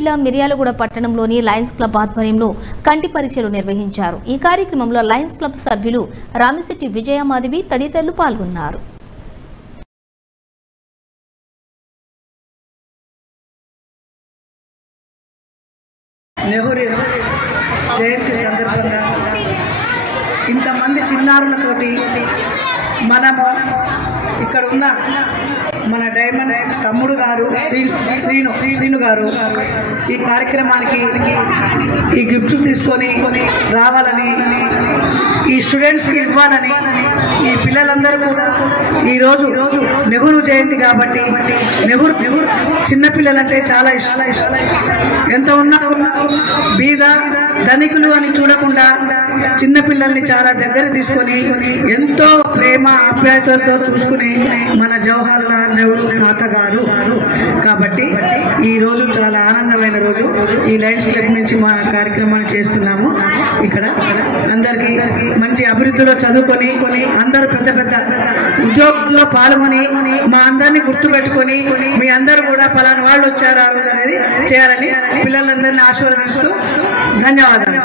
జిల్లా మిర్యాలగూడ పట్టణంలోని Lions club ఆధ్వర్యంలో కంటి పరీక్షలు నిర్వహించారు। ఈ కార్యక్రమంలో లయన్స్ క్లబ్ సభ్యులు రామిశెట్టి విజయమాధవి తదితరులు పాల్గొన్నారు। నెహ్రూ జయంతి సందర్భంగా ఇంతమంది చిన్నారులతోటి మనము ఇక్కడ ఉన్న మన డైమండ్ తమ్ముడు గారు శ్రీను గారు ఈ కార్యక్రమానికి ఈ గిఫ్ట్స్ తీసుకొని రావాలని, ఈ స్టూడెంట్స్కి ఇవ్వాలని, ఈ పిల్లలందరూ కూడా ఈరోజు నెహ్రూ జయంతి కాబట్టి నెహ్రూ చిన్నపిల్లలంటే చాలా ఇష్టం। ఎంత ఉన్నా బీద ధనికులు అని చూడకుండా చిన్నపిల్లల్ని చాలా దగ్గర తీసుకొని ఎంతో ప్రేమ ఆప్యాయతలతో చూసుకుని మన జవహర్లాల్ నెహ్రూ తాత గారు కాబట్టి ఈ రోజు చాలా ఆనందమైన రోజు। ఈ లయన్స్ క్లబ్ నుంచి మా కార్యక్రమాన్ని చేస్తున్నాము। ఇక్కడ అందరికీ మంచి అభివృద్ధిలో చదువుకొని అందరూ పెద్ద పెద్ద ఉద్యోగుల్లో పాల్గొని మా అందరినీ గుర్తుపెట్టుకొని మీ అందరూ కూడా పలానా వాళ్ళు వచ్చారు ఆ రోజు అనేది చేయాలని పిల్లలందరినీ ఆశీర్వదిస్తూ ధన్యవాదాలు।